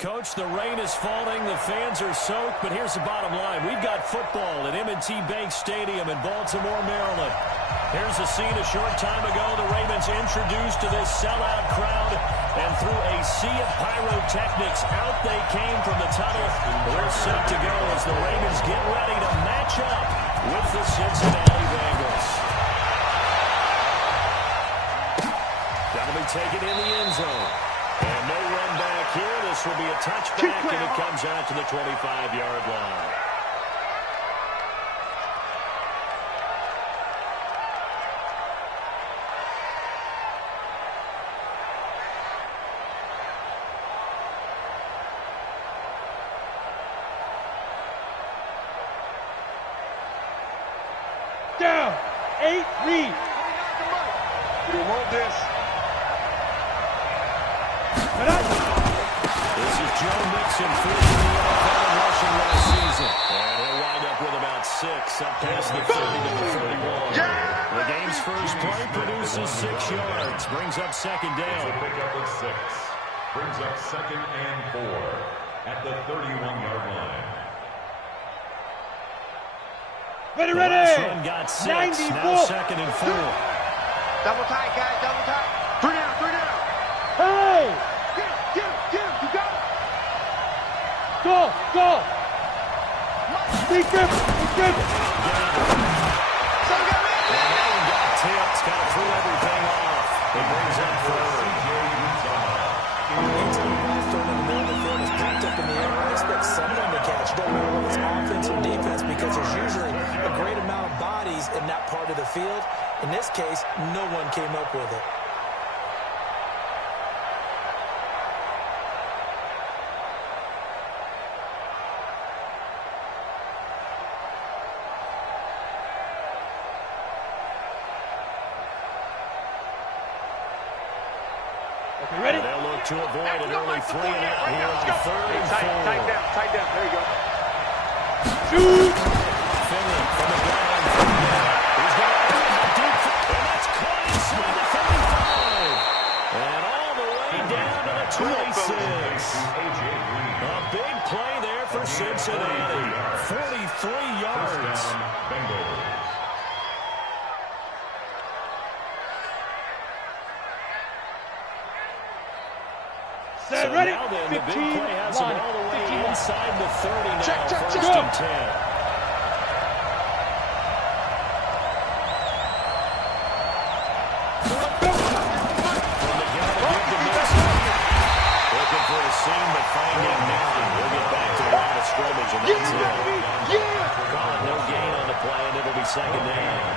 Coach, the rain is falling, the fans are soaked, but here's the bottom line. We've got football at M&T Bank Stadium in Baltimore, Maryland. Here's a scene a short time ago. The Ravens introduced to this sellout crowd, and through a sea of pyrotechnics, out they came from the tunnel. We're set to go as the Ravens get ready to match up with the Cincinnati Bengals. That'll be taken in the end zone. And no run back here. This will be a touchback, and it comes out to the 25-yard line. Down. 8, read. You want this? This is Joe Mixon, first in the NFL in rushing last season. And he'll wind up with about 6, up past the 30 to the 31. The game's first play produces 6 yards, brings up second down. Pick up at 6, brings up second and 4 at the 31-yard line. Ready, The ready. last run got 6, 94. now second and 4. Double tight, guys, double tight. 3 down, 3 down. Hey. Get him, you got it. Go. Defense. Some got me. Got tipped, kind of threw everything off. It brings up third. Anytime the ball's thrown in the middle of the field, it's popped up in the air, I expect someone to catch. Don't matter whether it's offense or defense, because there's usually a great amount of bodies in that part of the field. In this case, no one came up with it. Okay, ready? They'll look to avoid an early 3 and out here on third and 4. Tight down, there you go. Shoot. Finley from the ground. He's got a deep, and that's caught inside the 35. And all the way down to the 26. A big play there for Cincinnati. 43 yards. Set, ready. Now then, the big 15, play has him all the way 51. inside the 30 now. Check. First and 10. Looking for a seam, but finding nothing. We'll get back to the line of scrimmage, and that's it. Calling no gain on the play, and it'll be second down.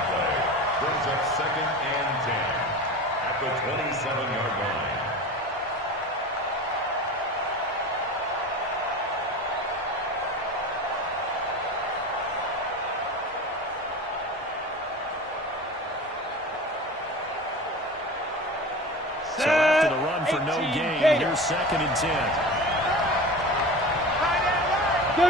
Brings up second and 10 at the 27-yard line. So after the run for no gain, here's second and 10. Go.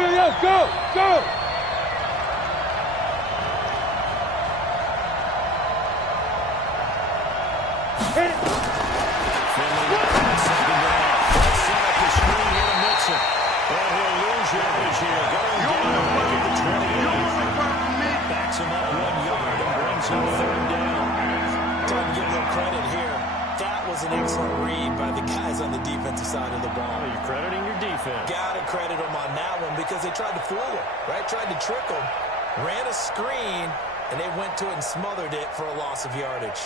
Hit it. Finley with second down. Let's set up the screen here to Mixon. And he'll lose yardage here. Going down at the 28. Backs him up 1 yard and brings him third down. Time to give them credit here. That was an excellent read by the guys on the defensive side of the ball. You're crediting your defense. Got to credit them on that one because they tried to fool him, right? Tried to trick him, ran a screen, and they went to it and smothered it for a loss of yardage.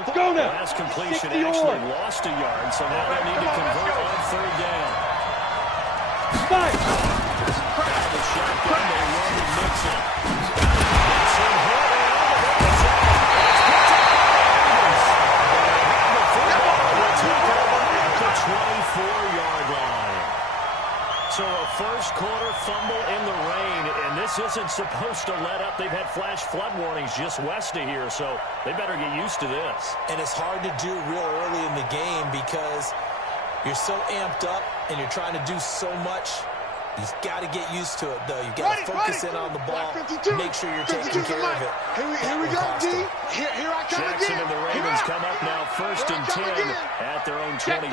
Let's go now. Last completion 60 actually yards. lost a yard, so now they need to convert on third down. 5. The shotgun, they run to Mixon. Mixon hit, and all the way is out. It's picked up by the Ravens. The football will take over at the 24-yard line. So a first quarter fumble in the rain, and this isn't supposed to let up. They've had flash flood warnings just west of here, so they better get used to this. And it's hard to do real early in the game because you're so amped up and you're trying to do so much He's got to get used to it, though. You've got to focus in on the ball, make sure you're taking care of it. Here we go, D. Here I come Jackson again. and the Ravens come up now 1st and 10 at their own 24.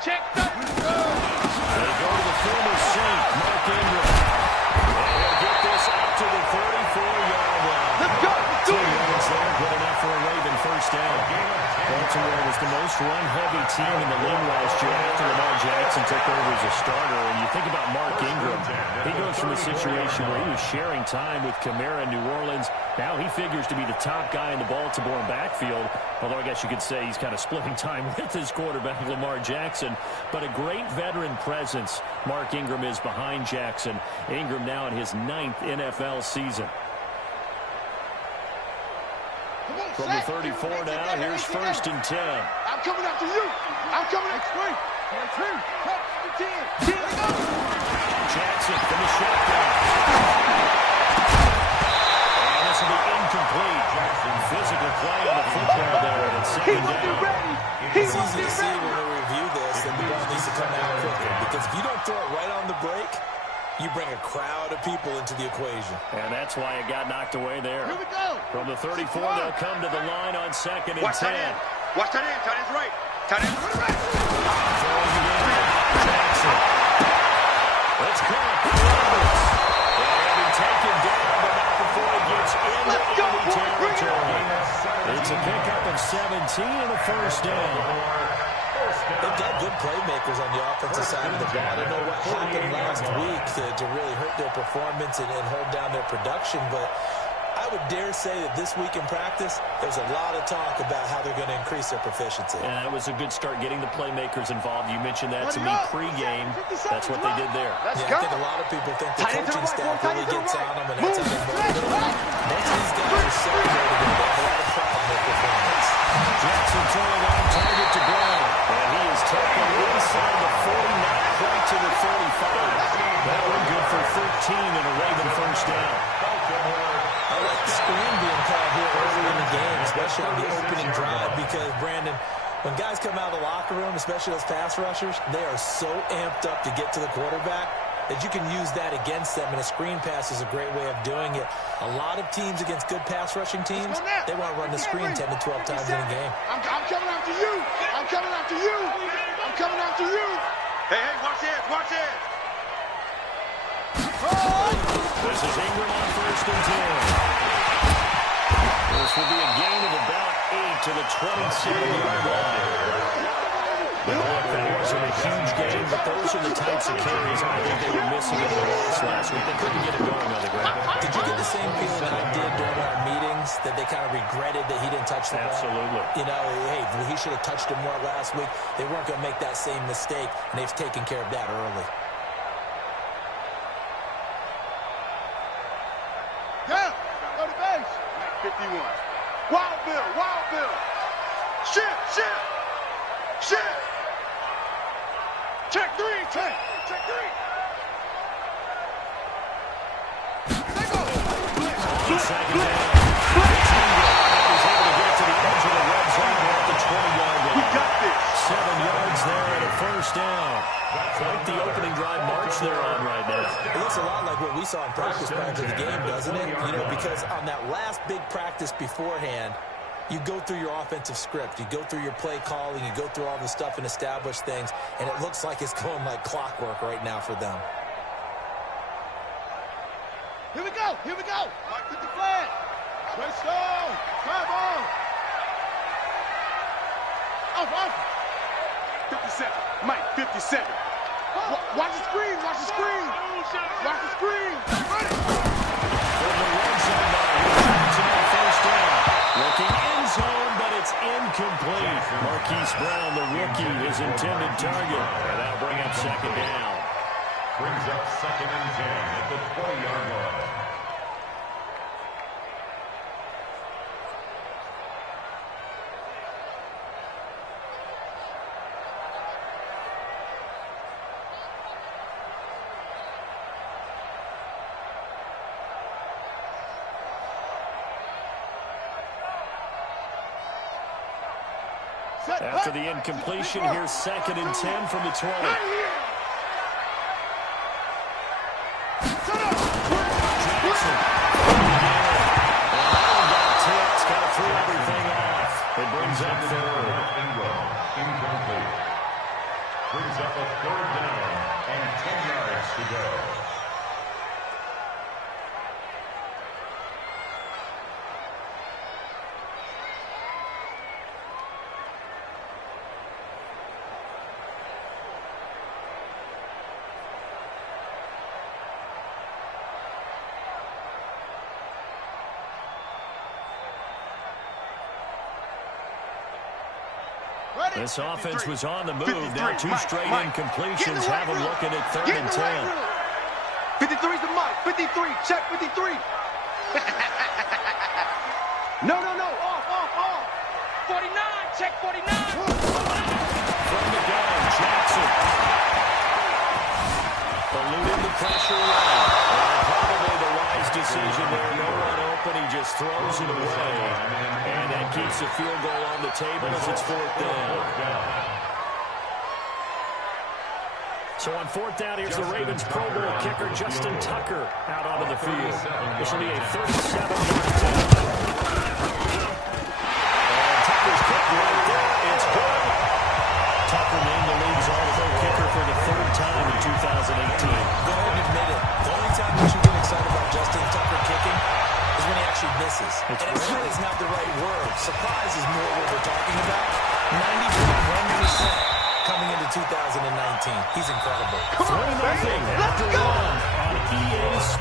Check 13. They go to the former Saint, Mark Ingram. And he'll get this out to the 34-yard line. Let's go. 2 yards there, good enough for a Raven first down. Baltimore was the most run-heavy team in the league last year after Lamar Jackson took over as a starter. And you think about Mark Ingram, he goes from a situation where he was sharing time with Kamara in New Orleans. Now he figures to be the top guy in the Baltimore backfield, although I guess you could say he's kind of splitting time with his quarterback, Lamar Jackson. But a great veteran presence Mark Ingram is behind Jackson. Ingram now in his 9th NFL season. From the 34 now, here's 1st and 10. I'm coming after you. I'm coming after you. Jackson from the shotgun. And this will be incomplete. Physical play on the football there, and it's 2nd down. It's easy to see when we review this that the ball needs to come out quicker, because if you don't throw it right on the break, you bring a crowd of people into the equation. And that's why it got knocked away there. Here we go. From the 34, they'll come to the line on 2nd and 10. Watch that end. Watch that end. Tight end's right. Tight end's right. Throwing it in. Jackson. Let's call it. And he taken down, but not before he gets into enemy territory. It's a pickup of 17 and a first down. They've got good playmakers on the offensive side of the ball. I don't know what happened last week to really hurt their performance and hold down their production, but I would dare say that this week in practice, there's a lot of talk about how they're going to increase their proficiency. And that was a good start, getting the playmakers involved. You mentioned that to me pregame. That's what they did there. I think a lot of people think the coaching staff really gets on them, and that's how they motivate them. Most of these guys are so motivated. They have a lot of pride in their performance. Jackson throwing on target to Brown. And he is taken inside the 40, not quite to the 35. That one good for 13 and a Raven first down. I like the screen being called here early in the game, especially on the opening drive, because, Brandon, when guys come out of the locker room, especially those pass rushers, they are so amped up to get to the quarterback that you can use that against them, and a screen pass is a great way of doing it. A lot of teams against good pass rushing teams, they want to run the screen 10 to 12 times in a game. I'm coming after you. I'm coming after you. I'm coming after you. Hey, watch this. Watch this. This is Ingram on 1st and 10. This will be a gain of about 8 to the 27-yard line. Well, look, that wasn't a huge game, but those are the types of carries I think they were missing in the loss last week. They couldn't get it going on the ground. Did you get the same feeling that I did during our meetings, that they kind of regretted that he didn't touch the ball? Absolutely. You know, hey, he should have touched it more last week. They weren't going to make that same mistake, and they've taken care of that early. Yeah. Go to base. 51. Wild Bill. Wild Bill. Shift. Check 3. Check 3. Let go. Second down. He's able to get to the edge of the red zone at the 20-yard line. We got this. 7 yards there and a first down. Quite the opening drive march they're on right now. It looks a lot like what we saw in practice prior to the game, doesn't it? You know, because on that last big practice beforehand, you go through your offensive script, you go through your play calling, you go through all the stuff and establish things, and it looks like it's going like clockwork right now for them. Here we go. Mike with the flag. Twist on. Drive on. Off. 57. Mike, 57. Watch the screen. Watch the screen. Run it. From the red zone now, Jackson on first down. Looking end zone, but it's incomplete. Marquise Brown, the rookie, his intended target. And that'll bring up 2nd down. Brings up 2nd and 10 at the 20-yard line. After the incompletion, here's 2nd and 10 from the 20. It brings up third. Incomplete. Brings up a third down and 10 yards to go. This offense was on the move. Now two straight incompletions have them looking at 3rd and 10. 53's the Mike. 53. Check 53. No. Off. 49. Check 49. From the gun, Jackson. Eluding the pressure right. Probably the wise decision there. No one open. He just throws it away. And that keeps the field goal on the table as it's 4th down. So on 4th down, here's the Ravens Pro Bowl kicker, Justin Tucker, out onto the field. This will be a 37-yard attempt. And Tucker's kick right there. It's good. Tucker named the league's all-pro kicker for the 3rd time in 2018. Go ahead and admit it. The only time you should get excited about Justin Tucker kicking is when he actually misses. And excited is not the right word. Surprise is more what we're talking about. 90.1% coming into 2019. He's incredible. 3-0 after one on EA's.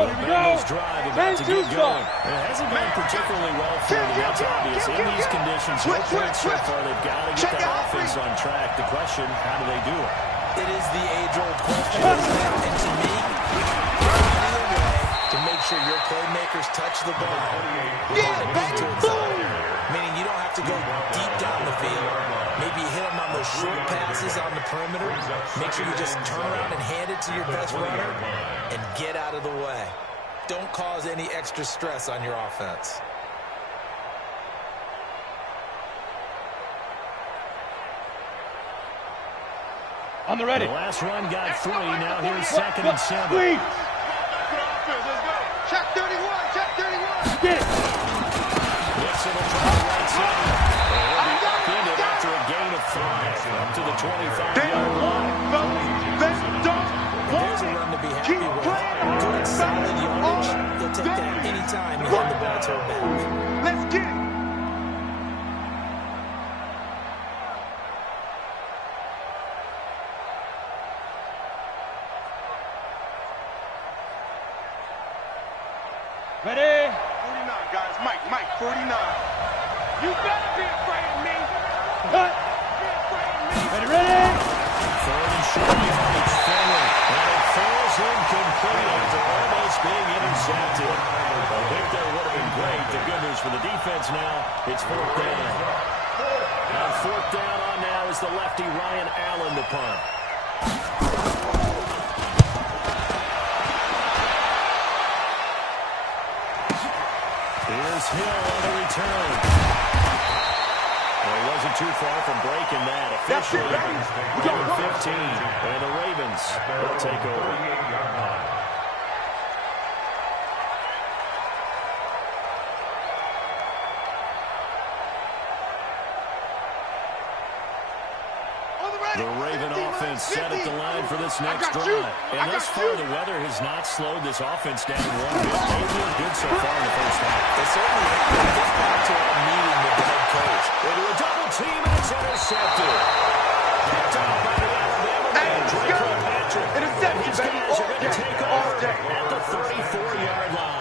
Bengals drive about to get going. It hasn't gone particularly well for them. That's obvious. In these conditions, no points so far. They've got to get that offense on track. The question, how do they do it? It is the age-old question, isn't it? And to me, you're finding a way to make sure your playmakers touch the ball. Meaning you don't have to go deep down the field. Maybe hit them on those short passes on the perimeter. Make sure you just turn around and hand it to your best runner and get out of the way. Don't cause any extra stress on your offense. On the ready. The last run got 3. Now here's 2nd and 7. Please. Check 31. Check 31. Get it. Nixon will try the right side. He'll be up in it after a gain of 5. Up to the 25-yard line. There's a run to be happy with. Good, solid yardage. You'll take that anytime you hand the ball to a back. Let's get it. Ready. 49, guys. Mike, 49. You better be afraid of me. Cut. Be afraid of me. Ready. 3rd and short yards forward. And it falls incomplete after almost being intercepted. A pick there would have been great. The good news for the defense now, it's 4th down. On 4th down on now is the lefty Ryan Allen to punt. Here's Hill on the return. Well, he wasn't too far from breaking that. Officially, given 15. And the Ravens will take over. The Raven offense set at the line for this next drive. And thus far, the weather has not slowed this offense down one bit. They've been good so far in the first half. They certainly have. It gets back to our meeting with the head coach. Into a double team, and it's intercepted. Picked up by the Alabama man, Draco Patrick. Intercepted, These guys are going to take over at the 34-yard line.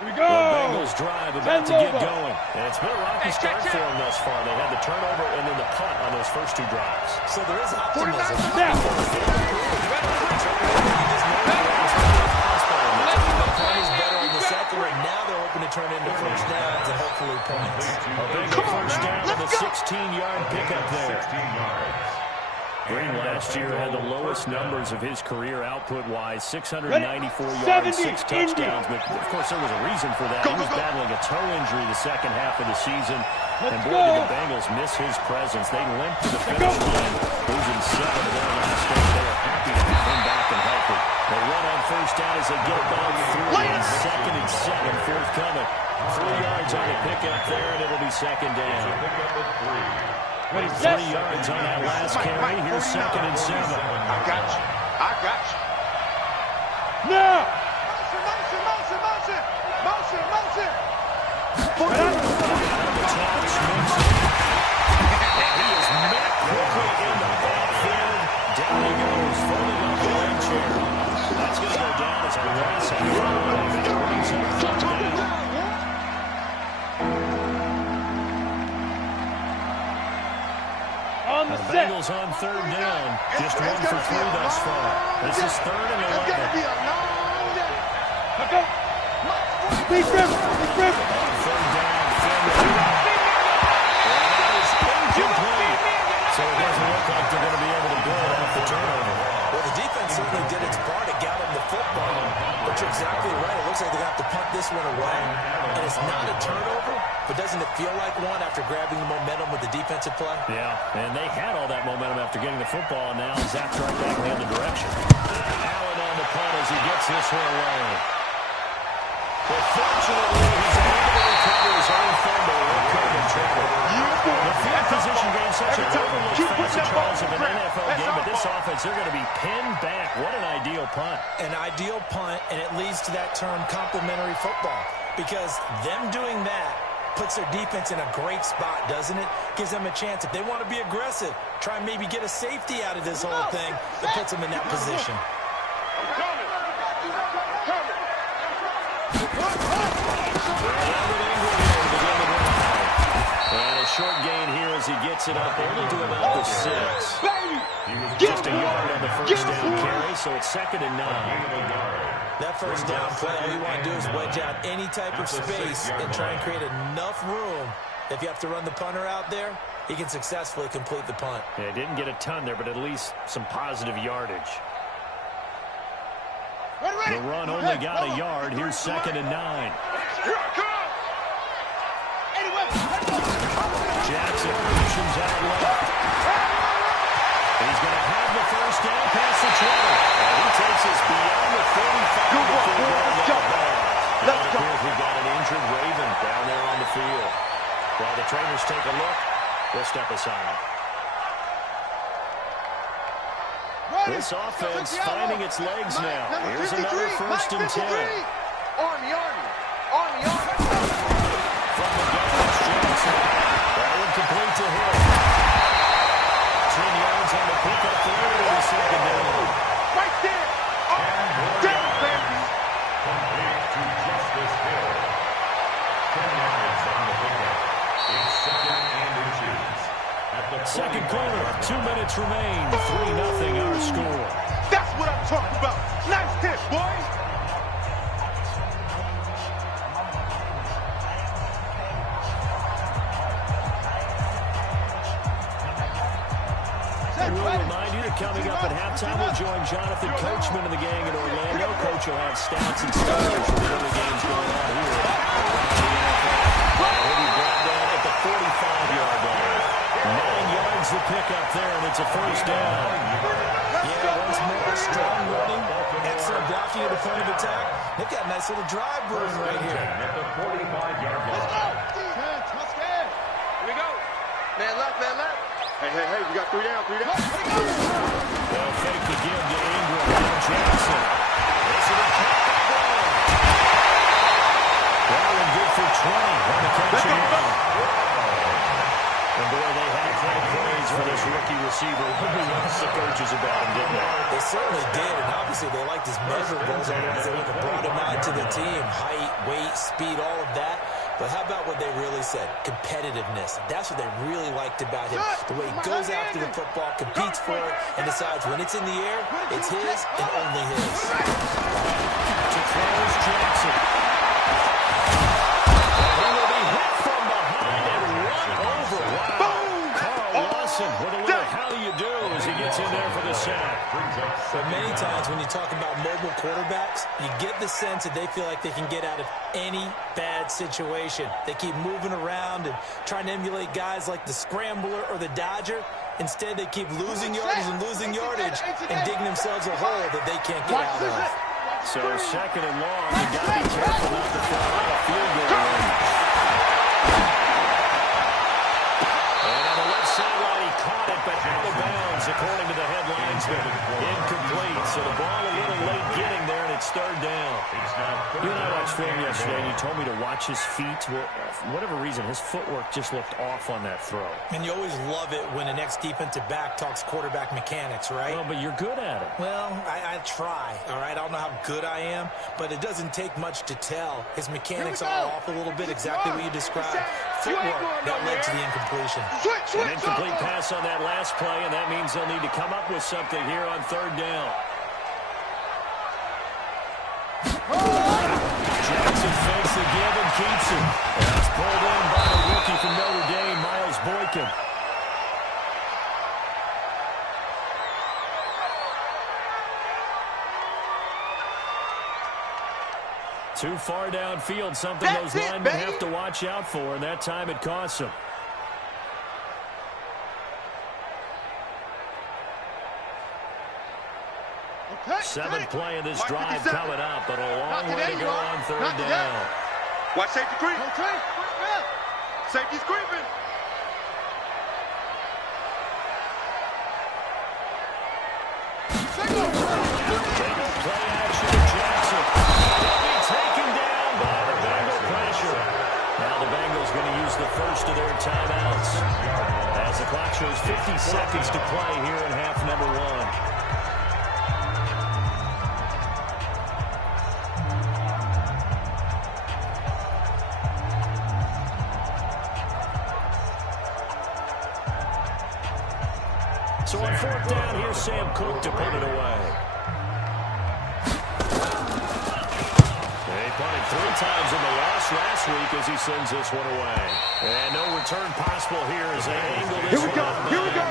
Here we The go. Bengals drive about to get going. And it's been a rocky start for them thus far. They had the turnover and then the punt on those first two drives. So there is optimism. Now. Now they're hoping to turn into first downs and hopefully points. A big first down with a 16-yard pickup there. 16 yards. Green last year had the lowest numbers of his career output-wise, 694 yards, 6 touchdowns. But, of course, there was a reason for that. He was battling a toe injury the second half of the season. And, boy, did the Bengals miss his presence. They limped to the finish line, losing 7 of their last 8. They are happy to have him back and healthy. They run on first down as they get about 3. And 2nd and 7 forthcoming. 3 yards on the pickup there, and it'll be 2nd down. Pickup at 3. 3 yards on that last carry. Here's 2nd and 7. I got you. I got you. Now. Motion. And he is met quickly in the backfield. Down he goes, folding up the leg chair. That's going to go down as our last drive. That brings up 3rd down. On The the set. Bengals on 3rd down. Just 1 for 3 thus far. This is 3rd and 11. It's going to be a long day. Let's go. Big River. 3rd down. That is incomplete. So it doesn't look like they're going to be able to build off the turnover. Well, the defense certainly did its part to get them the football. But you're exactly right. It looks like they're going to have to punt this one away. And it's not a turnover, but doesn't it feel like one after grabbing the momentum with the defensive play? Yeah, and they had all that momentum after getting the football, and now zapped right back in the other direction. Allen on the punt as he gets this one away. But fortunately, he's able to recover his own fumble and come in trouble. The field position game such an overlooked facet, Charles, of an NFL game, but this offense, they're going to be pinned back. What an ideal punt. An ideal punt, and it leads to that term complementary football. Because them doing that puts their defense in a great spot, doesn't it? Gives them a chance. If they want to be aggressive, try and maybe get a safety out of this whole thing, it puts them in that position. And a short gain here as he gets it up, only to about the 6. Just a yard on the first down carry, so it's 2nd and 9. That first down play, all you want to do is wedge out any type of space and try and create enough room. If you have to run the punter out there, he can successfully complete the punt. Yeah, didn't get a ton there, but at least some positive yardage. The run only got a yard. Here's 2nd and 9. Jackson pushes out left. He's going to have the first down past the 20. And he takes us beyond the 35. Let's go. We've got an injured Raven down there on the field. While the trainers take a look, we'll step aside. This offense finding its legs now. Here's another 1st and 10. Army. From the Bengals, Jackson. That one complete to him. 10 yards on the pickup there, and it'll be 2nd down. Right there. Down, baby. Complete to Justice Hill. 10 yards on the pickup. It's 2nd and inches. At the Second quarter, 2 minutes remain. 3-0 our score. That's what I'm talking about. Nice hit, boy. We'll remind you that coming up at halftime, we'll join Jonathan Coachman and the gang in Orlando. Coach will have stats and starters from the early games going on here around the NFL. He'll be brought down at the 45-yard line. 9 yards to pick up there, and it's a first down. Yeah, once more, strong running, excellent blocking at the point of attack. They've got a nice little drive brewing right here. at the 45-yard line. Here we go. Man left. Hey, we got 3 down. They'll fake the give to Ingram. Now Jackson. This is a catch ball. That one good for 20 on the catch again. And boy, they have high praise for this rookie receiver. We asked the coaches about him, didn't they? They certainly did, and obviously they liked his measurables, otherwise they would have brought him out to the team. Height, weight, speed, all of that. But how about what they really said? Competitiveness. That's what they really liked about him. The way he goes after the football, competes for it, and decides when it's in the air, it's his and only his. To close Jackson. He will be hit from behind and run over. Wow. Carl Lawson with a little how do you do as he gets in there for the sack. But many times when you talk about mobile quarterbacks, you get the sense that they feel like they can get out of any bad situation. They keep moving around and trying to emulate guys like the Scrambler or the Dodger. Instead, they keep losing yardage and losing yardage and digging themselves a hole that they can't get out of. So second and long, you got to be careful not to throw out a field goal range. And on the left sideline, he caught it, but out of bounds, according to the headlines. Incomplete. So the ball a little late getting there, and it's third down. You and I watched film yesterday, and you told me to watch his feet. Well, for whatever reason, his footwork just looked off on that throw. And you always love it when an ex-defensive back talks quarterback mechanics, right? Well, but you're good at it. Well, I try, all right? I don't know how good I am, but it doesn't take much to tell. His mechanics are off a little bit, exactly what you described. Footwork that led to the incompletion. An incomplete pass on that last play, and that means they'll need to come up with something here on third down. Jackson fakes the give and keeps it. That's pulled in by the rookie from Notre Dame, Miles Boykin. Too far downfield, something those linemen have to watch out for, and that time it costs them. Seventh play of this drive coming up, but a long way to go on third down. Watch safety creep. Safety's creeping. Play action to Jackson. He'll be taken down by the Bengal pressure. Now the Bengals going to use the first of their timeouts as the clock shows 50 seconds to play here in half number one. So on fourth down, here's Sam Cook to put it away. They punted 3 times in the loss last week as he sends this one away. And no return possible here as they angle this one. Here we go.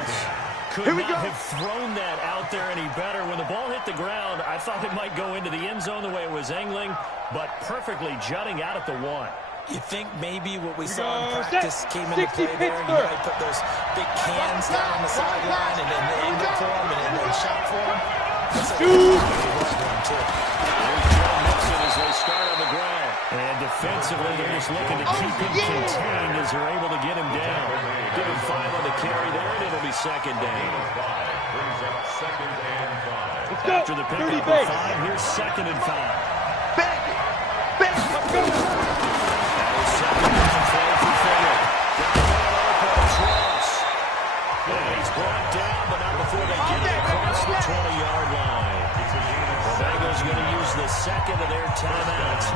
Could not have thrown that out there any better. When the ball hit the ground, I thought it might go into the end zone the way it was angling, but perfectly jutting out at the 1. You think maybe what we saw in practice came into play there? You know, he put those big cans down on the sideline and then angled for him and then shot for him. That's like too. Here's Joe Mixon as they start on the ground. And defensively, they're just looking to keep him contained as they're able to get him down. Give him 5 on the carry there, and it'll be second down. Brings up second and 5. After the pickup of 5, here's second and 5. Let's go. He's brought down, but not before they get it across the 20-yard line. The Bengals going to use the second of their timeouts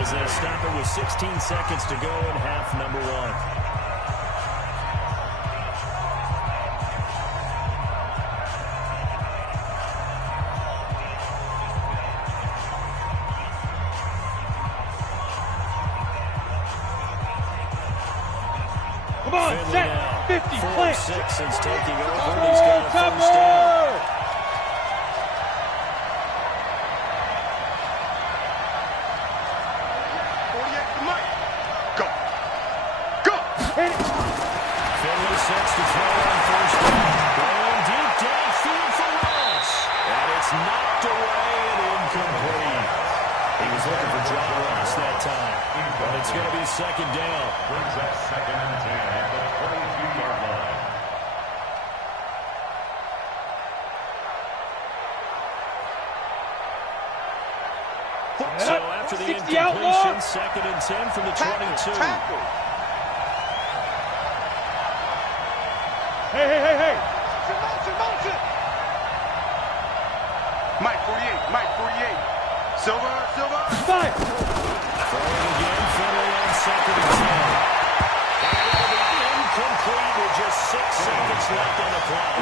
as they stop it with 16 seconds to go in half number one. Come on, set. 50, plant. 4-6 since taking over, and he's got a first down. Go. Finley sets to throw on first down. Going deep downfield for Ross. And it's knocked away and incomplete. He was looking for John Ross that time. But it's going to be second down. Brings up second and 10 at the 22-yard line. So after the incompletion, second and 10 from the 22. Hey. Silver. Fire. Throwing again, Finley on 2nd and 10. And it'll be incomplete with just 6 seconds left on the clock.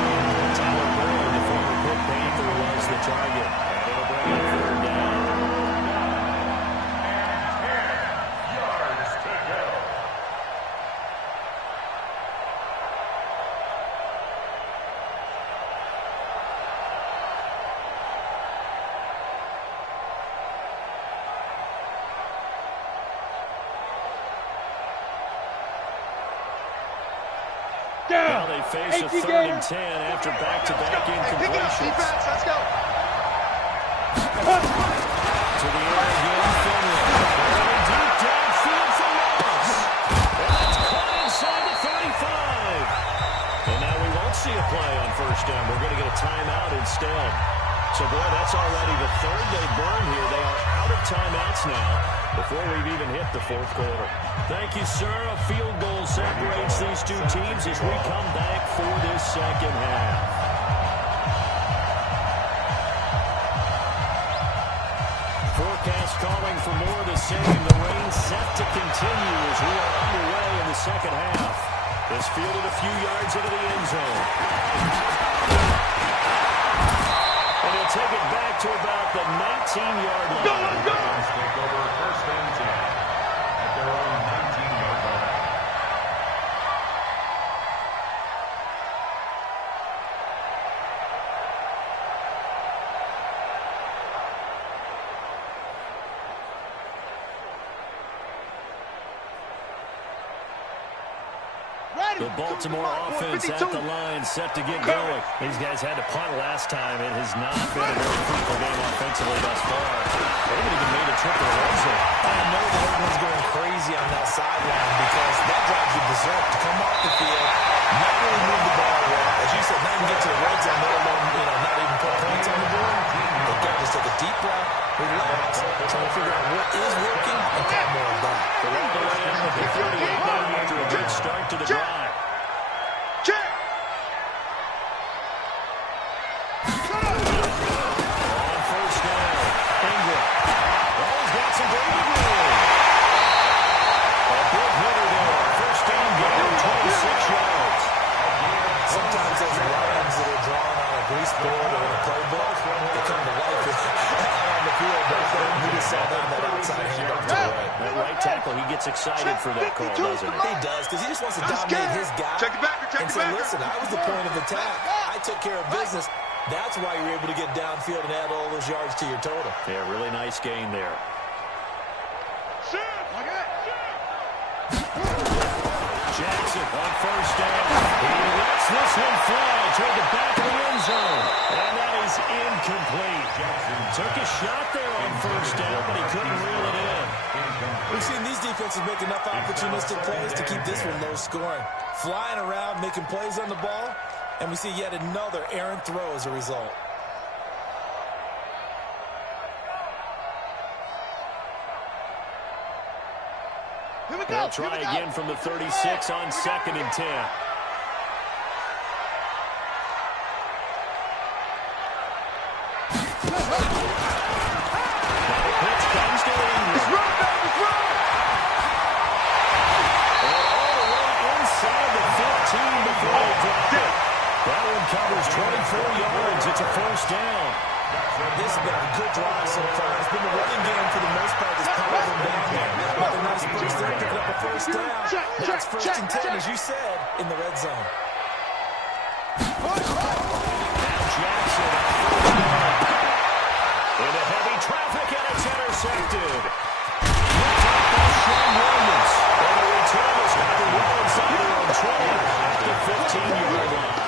Tyler Boyd, the former Pitt Panther, was the target. And it'll bring up 3rd down. And 10 yards to go. Now they face a 3rd and 10 after back-to-back incompletions. Let's go. To the air again, Finley. Going deep downfield for Ross. And that's caught inside the 35. And now we won't see a play on 1st down. We're going to get a timeout instead. So, boy, that's already the 3rd they burned here. They are out of timeouts now before we've even hit the 4th quarter. Thank you, sir. A field goal separates these two teams as we come back for this 2nd half. Forecast calling for more of the same. The rain set to continue as we are underway in the 2nd half. It's fielded a few yards into the end zone. And he'll take it back to about the 19-yard line. Go! Take over 1st and 10 at their own 19-yard line. The Baltimore offense at the line, set to get going. These guys had to punt last time. It has not been a very fruitful game offensively thus far. They haven't even made a trip to the red zone. I know that everyone's going crazy on that sideline because that drives you berserk to come off the field, not really move the ball well. As you said, not even get to the red zone, let alone, not even put points on the board. They've got to just take a deep breath, relax, try to figure out what is working and call more of that. They're all the way in with the 38 now after a good start to the drive. Check. On 1st down, Ingram. Oh, he's got some breathing room. A big hitter there. 1st down, gain, 26 yards. Sometimes those lines that are drawn on a grease board or in a playbook, they come to life out on the field. We just saw them that outside handoff to the right. That right tackle, he gets excited for that call, doesn't he? He does, because he just wants to dominate his guy Check the backer. and say, listen, I was the point of attack. I took care of business. That's why you're able to get downfield and add all those yards to your total. Yeah, really nice gain there. Jackson on 1st down. He lets this one fly toward the back of the end zone. And that is incomplete. Jackson took a shot there on 1st down, but he couldn't reel it in. We've seen these defenses make enough opportunistic plays to keep this one low scoring. Flying around, making plays on the ball, and we see yet another errant throw as a result. They'll try again from the 36 on 2nd and 10. Pitch comes to Ingram. And all the way inside the 15 before they drop it. That one covers 24 yards. It's a 1st down. This has been a good drive so far. It's been a running game for the most part. It's powered them down there. But the nice burst there, picking up a 1st down. That's 1st and 10, as you said, in the red zone. Now Jackson into heavy traffic, and it's intercepted. Sean Williams. And the return is going to be well inside their own 20 at the 15-yard line.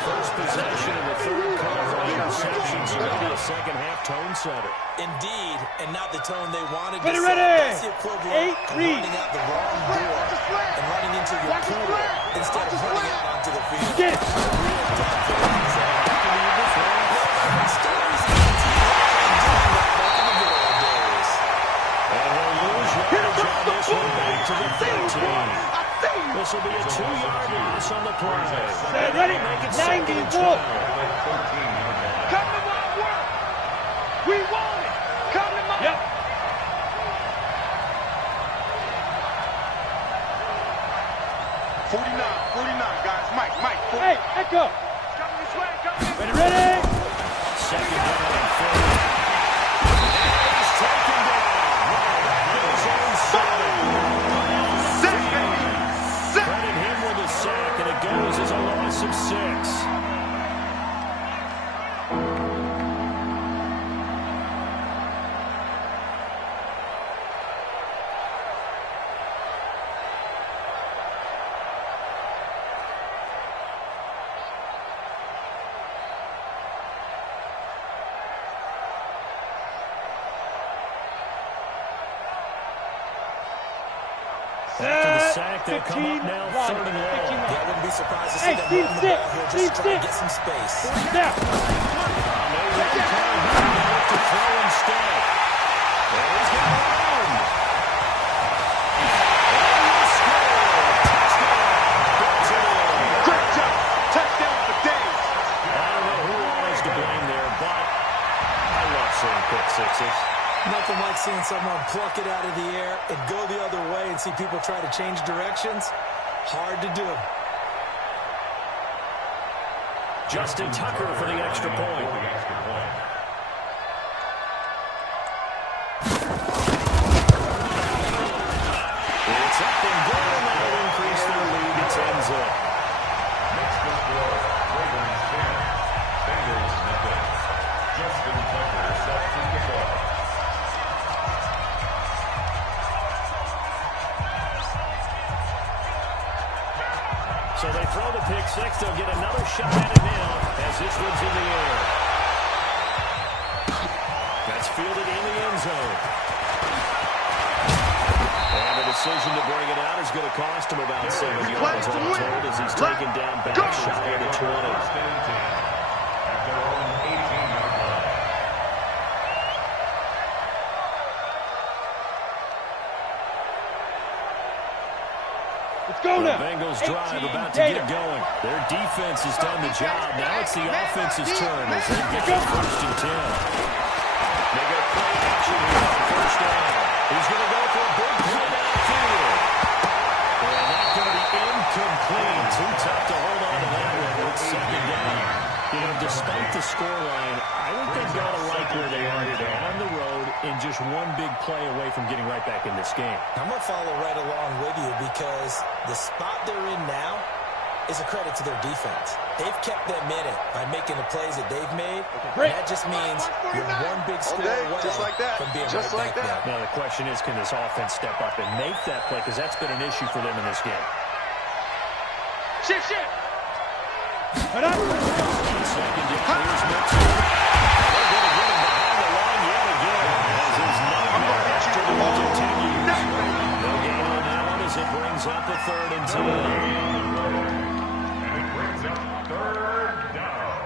First possession in the 3rd quarter. Interception, so maybe a 2nd half tone setter. Indeed, and not the tone they wanted to Ready, set. ready. That's the equivalent of running out the wrong door and running into your pool instead of running out onto the field. Get it. And he'll lose yardage on this one back to the 13. This will be a 2-yard loss on the play. Ready? Make it 2nd and 12. Come to my work. We want it. 49, guys. Mike. Hey, echo. Ready? Second down and 4. He's taken down. His own 7. Sack, baby. Sack. Credit him with a sack, and it goes as a loss of 6. After the sack, they'll come up now 3rd and long. Yeah, I wouldn't be surprised to see them run the ball here just to try to get some space. Now. They run Cole to throw instead. And he's got a run. And he scored. Touchdown. Baltimore. Great job. Touchdown for Days. I don't know who all is to blame there, but I love seeing pick sixes. Nothing like seeing someone pluck it out of the air and go the other way and see people try to change directions. Hard to do. Justin Tucker for the extra point. It's up and good, and that'll increase their lead to 10-zip. Next to score, Ravens 10, Bengals nothing. Justin Tucker set to kick off. So they throw the pick six. They'll get another shot at it now as this one's in the air. That's fielded in the end zone. And the decision to bring it out is going to cost him about 7 yards, I'm told, as he's taken down back shy of the 20. At their own 18-yard line. Let's go The now. Bengals drive about to get going. Their defense has done the job. Now it's the offense's turn as they get to 1st and 10. They got play action here on 1st down. He's going to go for a big play downfield. And that's going to be incomplete. Too tough to hold on to that one. It's 2nd down. You know, despite the scoreline, I think they've got to like where they are today. On the road and just one big play away from getting right back in this game. I'm going to follow right along with you because the spot they're in now is a credit to their defense. They've kept them in it by making the plays that they've made. And that just means you're one big score away just like that. from being Just right like back that. there. Now, the question is, can this offense step up and make that play? Because that's been an issue for them in this game. Shift. Put up. 2nd and clears Mitchell. They're going to get him behind the line yet again. As his nightmare afternoon continues. No gain on that one as it brings up a 3rd and 10. And it brings up 3rd down.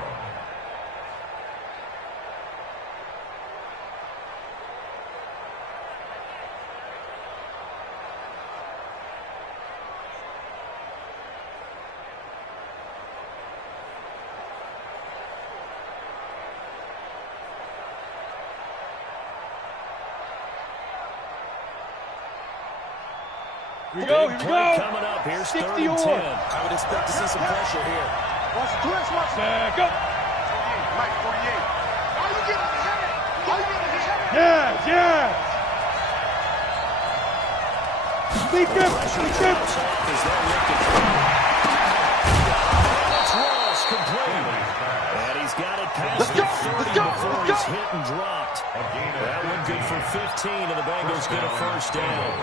Here we go. Coming up. Here's 3rd and 10. I would expect to see some pressure here. Watch the twist. Watch the Go. Mike, 48. Are you getting hit? Yes. Lead them. As they're lifted. It's Ross complete. And he's got it past the 30 before he's hit and dropped. That one good for 15, and the Bengals get a 1st down.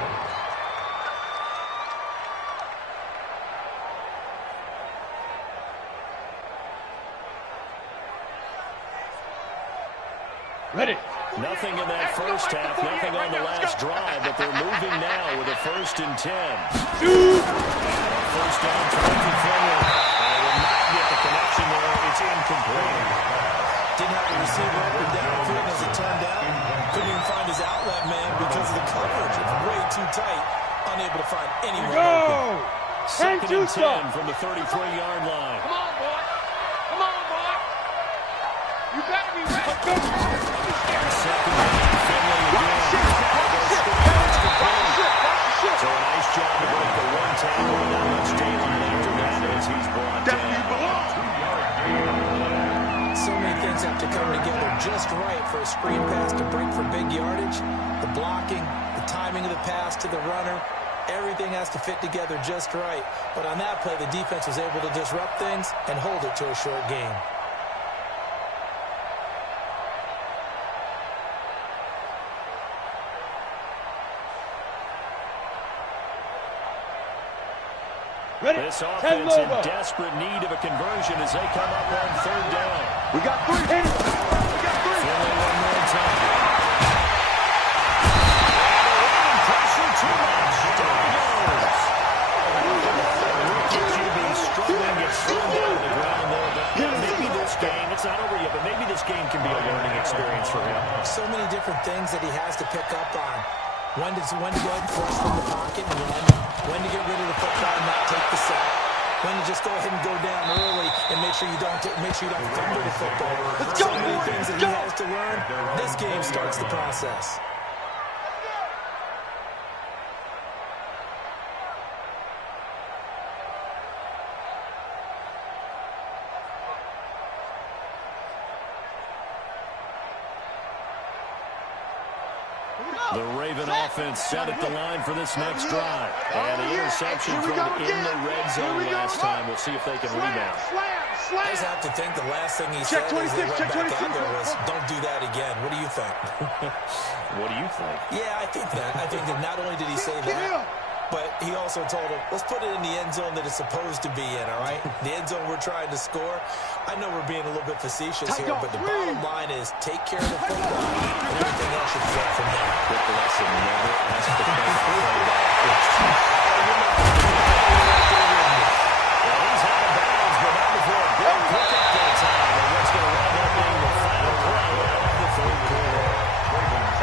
Ready. Nothing in that first half, nothing on the last drive, but they're moving now with a 1st and 10. Shoot. 1st down, 20 forward. And will not get the connection there. It's incomplete. Didn't have a receiver open downfield as it turned out. Couldn't even find his outlet man because of the coverage. It's way too tight. Unable to find anyone open. Go. 2nd and 10 from the 33-yard line. Come on, boy. You better be ready. Go. 2nd down, Finley again. So a nice job to break the one tackle without much daylight. just right for a screen pass to break for big yardage. The blocking, the timing of the pass to the runner, everything has to fit together just right. But on that play, the defense was able to disrupt things and hold it to a short game. This offense in desperate need of a conversion as they come up on third down. We got three. Hit it. We got three. Finley one more time. Pressure too much. Down he goes. Rookie QB struggling, gets thrown down to the ground there. But maybe this game, it's not over yet, but maybe this game can be a learning experience for him. So many different things that he has to pick up on. When to go ahead and force from the pocket and run. When to get rid of the football and not take the sack. When to just go ahead and go down early and make sure you don't fumble the football. So many things that he has to learn. This game starts the process. The Raven offense set at the line for this next drive. And the interception thrown in the red zone last time. We'll see if they can rebound. I just have to think the last thing he said as they went back out there was, don't do that again. What do you think? What do you think? Yeah, I think that. I think that not only did he say that, but he also told him, let's put it in the end zone that it's supposed to be in, all right? The end zone we're trying to score. I know we're being a little bit facetious here, but the bottom line is take care of the football, and everything else should flow from there. Quick lesson, never ask the quarterback. Well, he's out of bounds, but not before a big pickup that time. And what's going to wind up being the final play of the third quarter.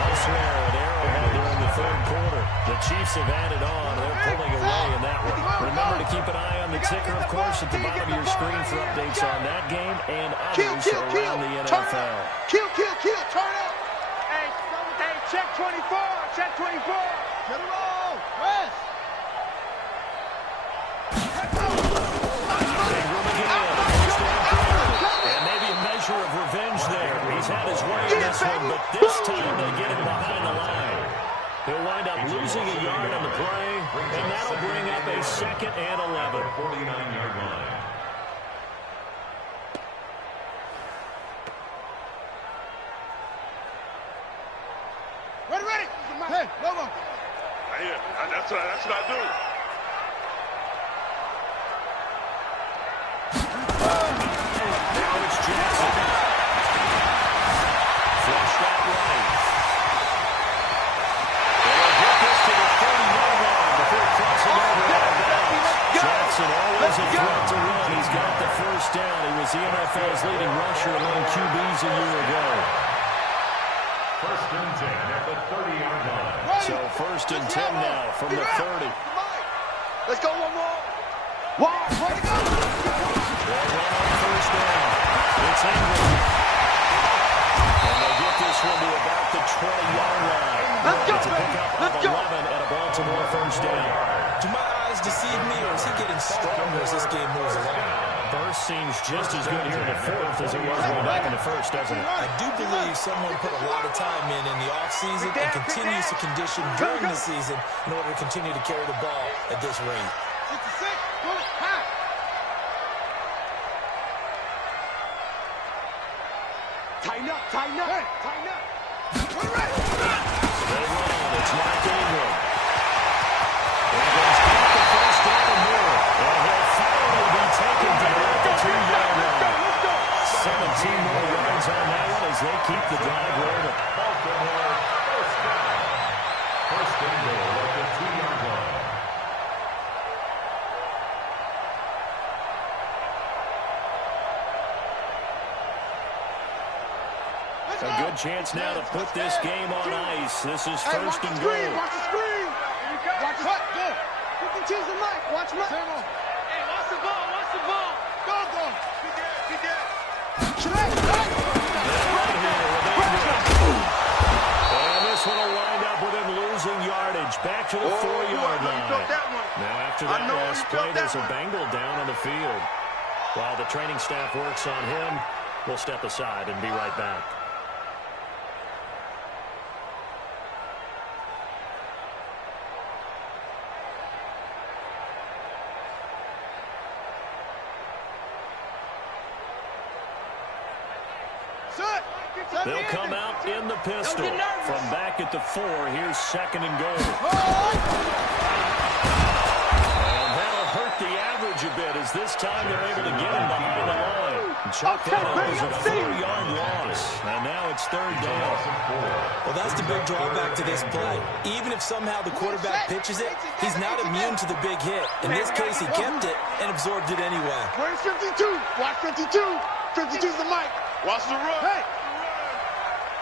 Elsewhere at Arrowhead during the third quarter. The Chiefs have added on. They're pulling away in that one. Remember to keep an eye on the ticker, of course, at the bottom of your screen for updates on that game and others around the NFL. Kill, turn up. Hey, check 24, check 24. Get it all. Press. And maybe a measure of revenge there. He's had his way in this one, but this time they get him behind the line. He'll wind up losing a yard on the play, and that'll bring up a 2nd and 11. 49-yard line. Ready. Hey, Lobo. Right here. That's what I do. Now it's Jackson. Flush that right. They'll get this to the 30-yard line before crossing over out of bounds. Jackson always a threat to run. He's got the first down. He was the NFL's leading rusher among QBs a year ago. 1st and 10 at the 30-yard line. So 1st and 10 now from the 30. Let's go one more. Wide, way to go. They'll run on first down. It's Ingram. And they'll get this one to about the 20-yard line. Let's go, It's a pickup of 11 at a Baltimore first down. Do my eyes deceive me, or is he getting stronger as this game moves along? Burst seems just as good here in the 4th as it was way back in the 1st, doesn't it? I do believe someone put a lot of time in the offseason and continues to condition during the season in order to continue to carry the ball at this rate. 66, good, high. Tighten up. Hey, tighten up. We're ready. They run. It's Mike Ingram. Ingram's got the first down and more. And he'll finally be taken to about the 2-yard line. 17 more yards on that one as they keep the drive rolling. Baltimore, first down. 1st and goal at the 2-yard line. A good chance now to put this game on ice. This is Hey, 1st and goal. Watch the screen. Watch what? Go. You can choose the mic. Watch my. Hey, watch the ball. Go. Be dead. Right here with Ingram. And this one will wind up with him losing yardage. Back to the 4-yard line. Now after that last play, there's a Bengal down on the field. While the training staff works on him, we'll step aside and be right back. They'll come out in the pistol. From back at the 4, here's 2nd and goal. And that'll hurt the average a bit as this time they're able to get him behind the line. And chalk that up as a 4-yard loss. And now it's 3rd down. Well, that's the big drawback to this play. Even if somehow the quarterback pitches it, he's not immune to the big hit. In this case, he kept it and absorbed it anyway. Where's 52? Watch 52. 52's the mic. Watch the run. Hey.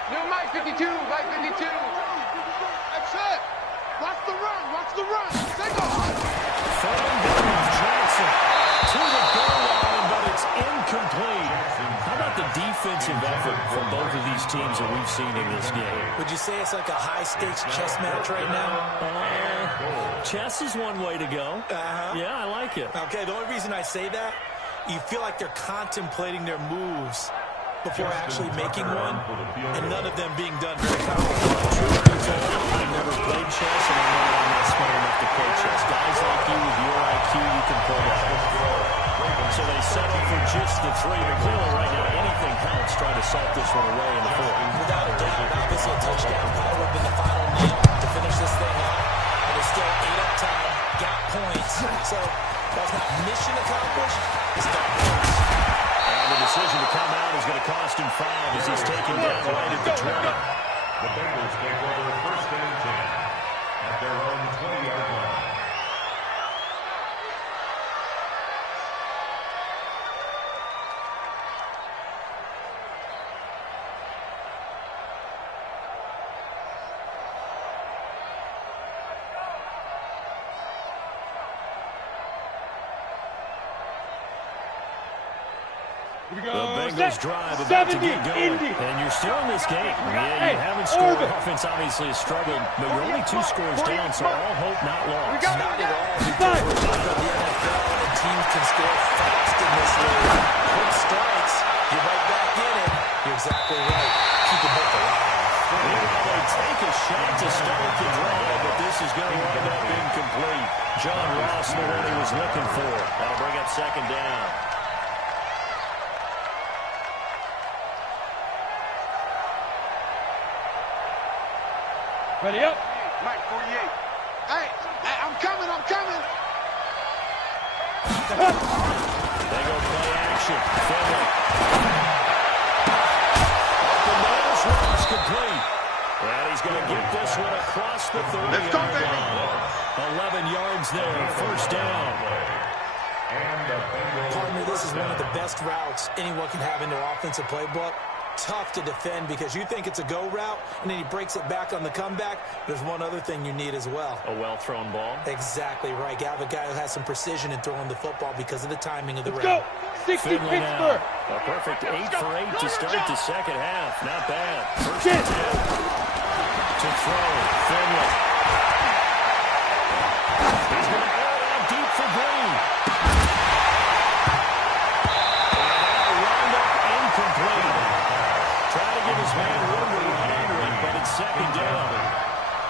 New Mike 52, Mike 52. That's it. Watch the run. Watch the run. Take off. Third down, Jackson to the goal line, but it's incomplete. How about the defensive effort from both of these teams that we've seen in this game? Would you say it's like a high-stakes chess match right now? Chess is one way to go. Yeah, I like it. Okay, the only reason I say that, you feel like they're contemplating their moves before actually making one, and none of them being done very confidently. I've never played chess, and I know I'm not smart enough to play chess. Guys like you with your IQ, you can pull that off. So they settle for just the 3, but clearly right now anything counts trying to salt this one away in the 4th. Without a doubt, obviously a touchdown probably would have been the final nail to finish this thing off. But it's still 8 up time, got points. So that's not mission accomplished, it's got points. And the decision to come out is going to cost him 5 as he's taken down right at the 20. The Bengals take over 1st and 10 at their own 20-yard line. The Bengals drive about to get going. And you're still in this game. Yeah, you haven't scored. Offense obviously has struggled, but you're only 2 scores down, so all hope not lost. Not at all, because we're talking about the NFL, and teams can score fast in this league. Quick strikes, you're right back in it. You're exactly right. Keep them hope alive. They take a shot to start the drive, but this is going to wind up incomplete. John Ross knew what he was looking for. That'll bring up 2nd down. Ready up. Mike 48. Hey, I'm coming. They go play action. Finley. Up the nose, Ross complete. And he's going to get this one across the 30-yard line. 11 yards there, 1st down. Partner, this is one of the best routes anyone can have in their offensive playbook. Tough to defend because you think it's a go route, and then he breaks it back on the comeback. There's one other thing you need as well. A well-thrown ball. Exactly right. You have a guy who has some precision in throwing the football because of the timing of the route. Go. 60 Finley Pittsburgh. now. A perfect 8 for 8 to start the 2nd half. Not bad. 1st and 10. To throw. Finley. He's going to air it out deep for Green. And wound up incomplete. Trying to give his man room to run under it, but it's 2nd down.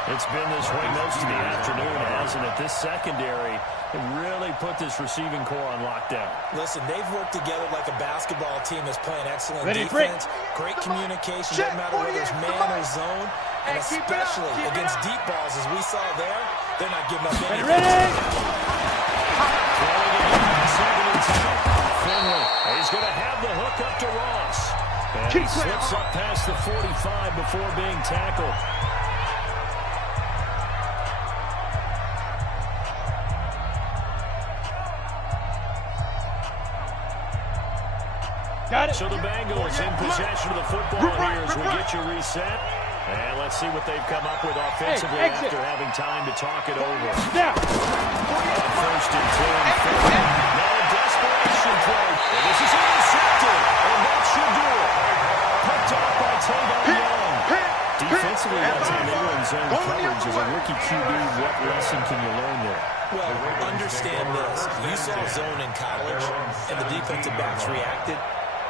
It's been this way most of the afternoon, hasn't it? This secondary really put this receiving core on lockdown. Listen, they've worked together like a basketball team that's playing excellent Ready, defense. Great communication, doesn't matter whether it's man or zone. And especially against deep balls, as we saw there, they're not giving up anything. Ready. Throwing it in, 2nd and 10. Finley, he's going to have the hook up to Ross. And he slips up past the 45 before being tackled. Got it. So the Bengals in possession of the football here as we get you reset. And let's see what they've come up with offensively after having time to talk it over. Now. On 1st and 10. Now a desperation play. And this is intercepted. And that should do it. Picked off by Tavon Young. Defensively, that time they were in zone coverage. As a rookie QB, what lesson can you learn there? Well, understand this. You saw zone in college, and the defensive backs reacted,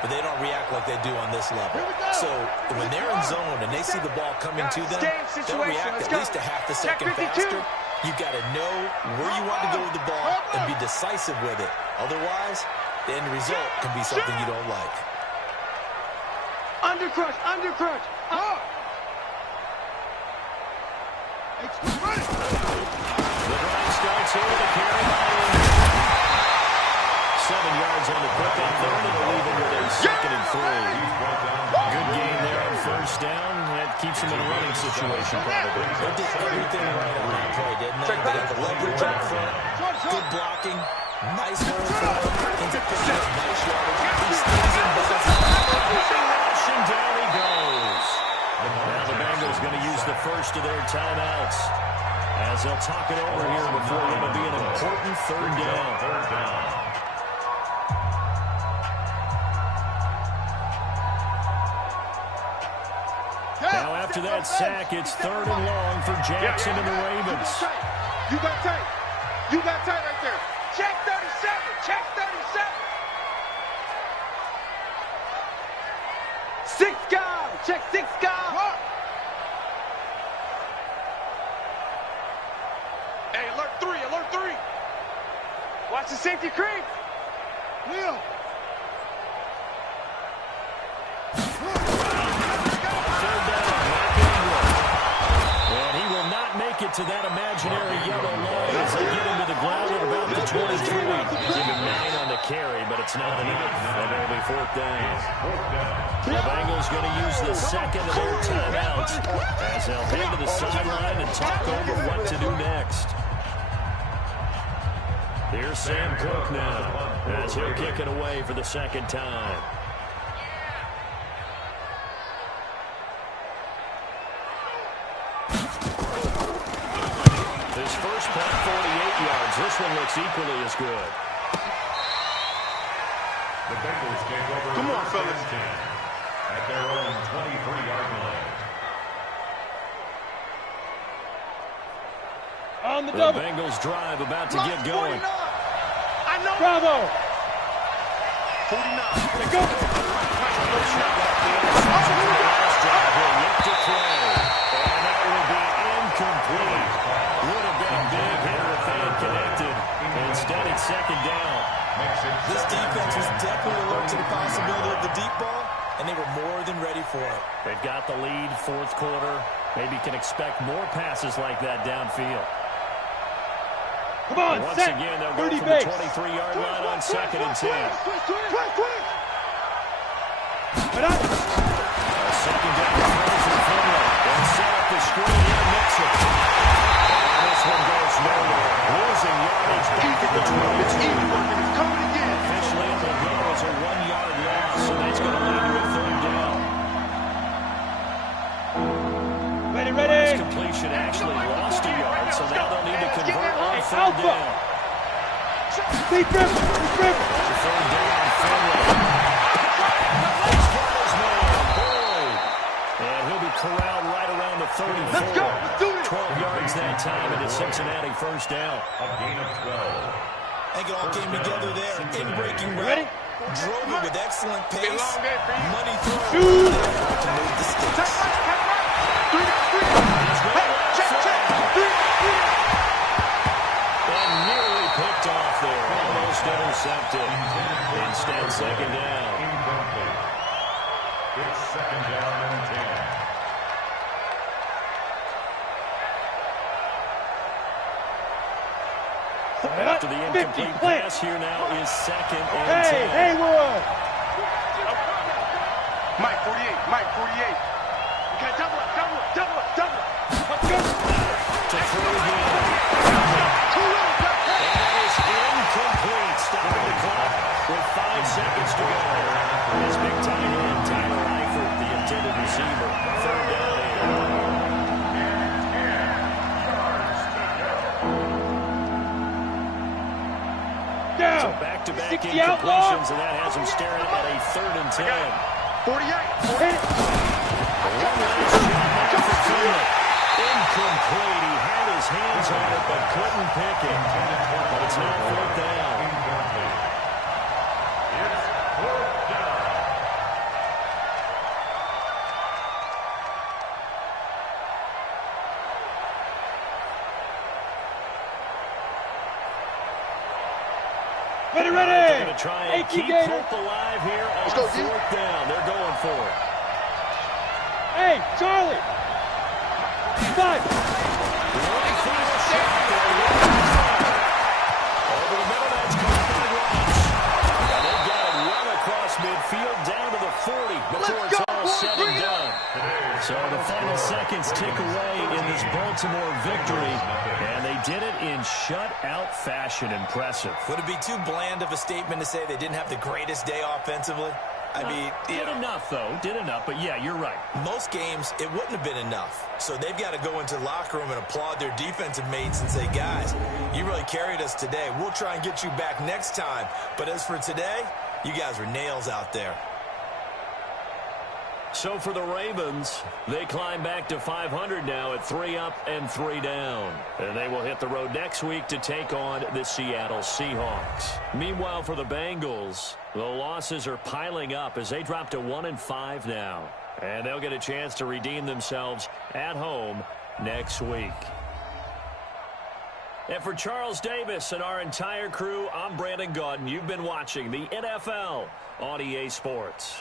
but they don't react like they do on this level. So when they're in zone and they see the ball coming to them, they'll react at least a half a second faster. You've got to know where you want to go with the ball and be decisive with it. Otherwise, the end result can be something you don't like. Under crush, under crush. The drive starts here with a carry by Ingram. 7 yards on the pickup there, and it'll leave him with a 2nd and 3. Good game there on first down. That keeps him in a running situation, probably. They did everything right on that play, didn't they? They got the leverage up front, good blocking, nice run for him, ends up picking up nice yardage. He stays in bounds. And down he goes. Now the Bengals going to use the first of their timeouts as they'll talk it over here before what will be an important 3rd down. Now after that sack, it's 3rd and long for Jackson and the Ravens. You got tight. You got tight right there. Check 37. Check 37. 6 guys. Check 6 guys. Hey, alert 3. Alert 3. Watch the safety creep. Will. To that imaginary yellow line as they get into the ground at about the 23. Give him 9 on the carry, but it's not enough. And it'll be 4th down. The Bengals going to use the 2nd of their timeouts as they'll head to the sideline and talk over what to do next. Here's Sam Cook now as he'll kick it away for the 2nd time. First play, 48 yards. This one looks equally as good. The Bengals take over. Come on, fellas. At their own 23-yard line. On the The double. Bengals drive about to get going. I know. Bravo. 49. Let's go. He'll look to throw. And that will be incomplete. Would have been a big hitter if they had connected. Instead, it's 2nd down. This defense was definitely alert to the possibility of the deep ball, and they were more than ready for it. They've got the lead, 4th quarter. Maybe can expect more passes like that downfield. Come on, Once set. again, they'll go 30 from base. the 23-yard line on 2nd and 10. But up. A 2nd down throw from Finley. They'll set up the screen here, Mixon. And this one goes nowhere. Losing yardage back at the 22. Officially, it will go as a 1-yard loss, and that's going to lead to a 3rd down. Ready, Last ready. completion actually lost a yard, so now they'll need to convert on 3rd down. Deep rip. Deep rip. 3rd down, Finley. He's got his man, Boyd. And he'll be corralled right around the 34. Let's go. Let's do it. 12 yards that time, and it's Cincinnati 1st down. A gain of 12. I think it all came together there. In breaking Ready? route, drove it with excellent pace, money throw, Shoot. to move the sticks. And nearly picked off there. Almost intercepted. Instead, 2nd down. Incomplete. It's 2nd down and 10. After the incomplete pass here now is 2nd and 10. Hey, Haywood. Mike 48. Mike 48. Okay, double it, double it, double it, double it. Let's go. To throw again. And that is incomplete. Stopping the clock with 5 seconds to go. His big tight end, Tyler Eifert, the intended receiver. 3rd down in. So back-to-back incompletions, and that has him staring at a 3rd and 10. 48. One last shot now for Finley. Incomplete. He had his hands on it, but couldn't pick it. But it's now 4th down. Incomplete. It's 4th down. Ready, They're ready. going to try and keep hope alive here on 4th down. They're going for it. Hey, Charlie. 5. Over the middle, that's caught by Ross. And they've got it well across midfield, down to the 40 before it's all said and done. So the final seconds tick away in this Baltimore victory, and they did it in shutout fashion. Impressive. Would it be too bland of a statement to say they didn't have the greatest day offensively? I mean, did enough, though. Did enough, but yeah, you're right. Most games, it wouldn't have been enough. So they've got to go into the locker room and applaud their defensive mates and say, guys, you really carried us today. We'll try and get you back next time. But as for today, you guys were nails out there. So for the Ravens, they climb back to 500 now at 3 up and 3 down. And they will hit the road next week to take on the Seattle Seahawks. Meanwhile, for the Bengals, the losses are piling up as they drop to 1-5 now. And they'll get a chance to redeem themselves at home next week. And for Charles Davis and our entire crew, I'm Brandon Gaudin. You've been watching the NFL on EA Sports.